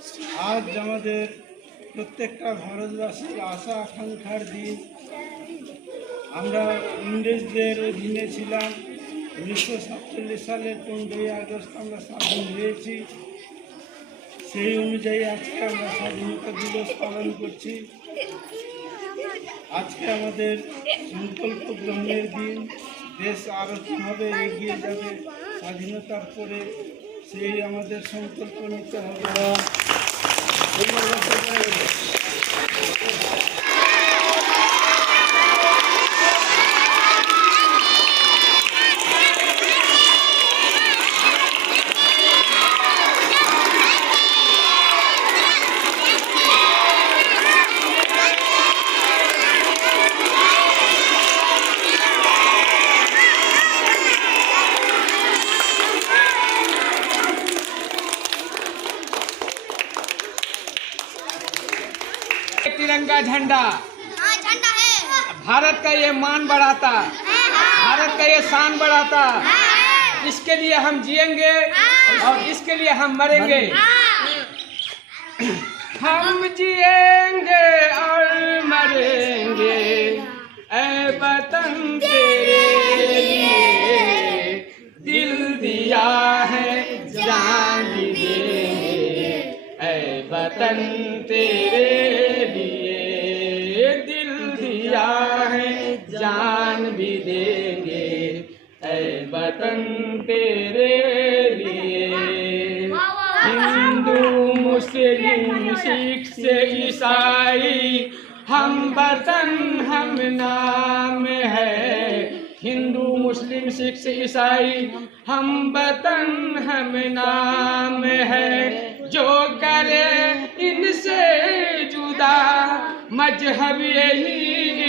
আজ আমাদের প্রত্যেকটা ভারতবাসীর আশা আকাঙ্ক্ষার দিন। আমরা ইংরেজদের অধীনে ছিলাম। 1947 সালের 15ই আগস্ট আমরা স্বাধীন হয়েছি। সেই অনুযায়ী আজকে আমরা স্বাধীনতা দিবস পালন করছি। আজকে আমাদের সংকল্প গ্রহণের দিন। দেশ আরও কীভাবে এগিয়ে যাবে স্বাধীনতার পরে, সেই আমাদের সংকল্প নিতে হবে। तिरंगा झंडा है। भारत का ये मान बढ़ाता, भारत का ये शान बढ़ाता। इसके लिए हम जिएंगे और इसके लिए हम मरेंगे। हम जिएंगे और मरेंगे ऐ वतन तेरे लिए, दिल दिया है जान भी देंगे ऐ वतन तेरे लिए, दिल दिया है जान भी देंगे ऐ वतन तेरे लिए। हिंदू मुस्लिम सिख से ईसाई हम वतन हम नाम है। हिंदू मुस्लिम सिख से ईसाई हम वतन हम नाम है। जो करे इनसे जुदा मजहब यही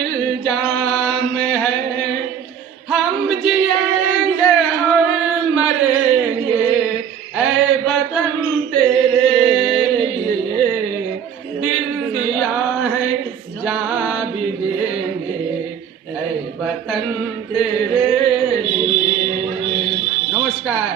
इल्जाम है। हम जिएंगे और मरेंगे ऐ वतन तेरे लिए, दिल दिया है जान भी देंगे ऐ वतन तेरे लिए। नमस्कार।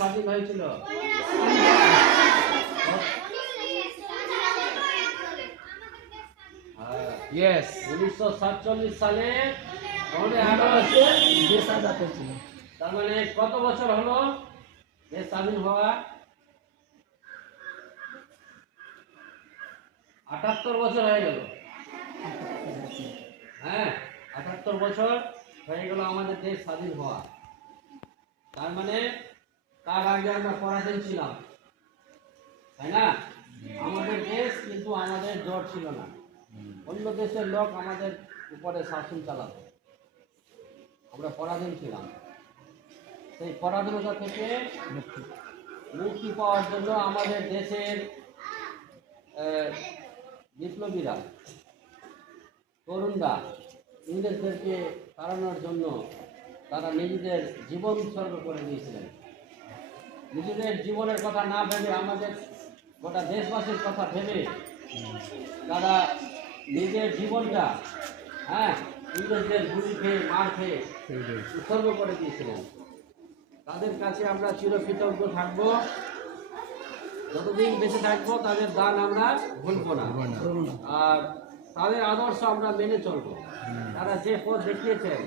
স্বাধীন হয়েছিল ইয়েস 1947 সালে দেশ আজাদ হয়েছিল। তার মানে কত বছর হলো দেশ স্বাধীন হওয়া? 78 বছর হয়ে গেল। হ্যাঁ, 78 বছর হয়ে গেল আমাদের দেশ স্বাধীন হওয়া। তার মানে তার আগে আমরা পরাধীন ছিলাম, তাই না? আমাদের দেশ কিন্তু আমাদের জোর ছিল না। অন্য দেশের লোক আমাদের উপরে শাসন চালাতো, আমরা পরাধীন ছিলাম। সেই পরাধীনতা থেকে মুক্তি পাওয়ার জন্য আমাদের দেশের বিপ্লবীরা, তরুণরা ইংরেজদেরকে তাড়ানোর জন্য তারা নিজেদের জীবন উৎসর্গ করে দিয়েছিলেন। নিজেদের জীবনের কথা না ভেবে, আমাদের গোটা দেশবাসীর কথা ভেবে তারা নিজের জীবনটা ইংরেজদের গুলি খেয়ে মার খেয়ে উৎসর্গ করে দিয়েছিলেন। তাদের কাছে আমরা চিরকৃতজ্ঞ থাকবো। যতদিন বেঁচে থাকবো তাদের দান আমরা ভুলবো না, আর তাদের আদর্শ আমরা মেনে চলবো। তারা যে পথ দেখিয়েছেন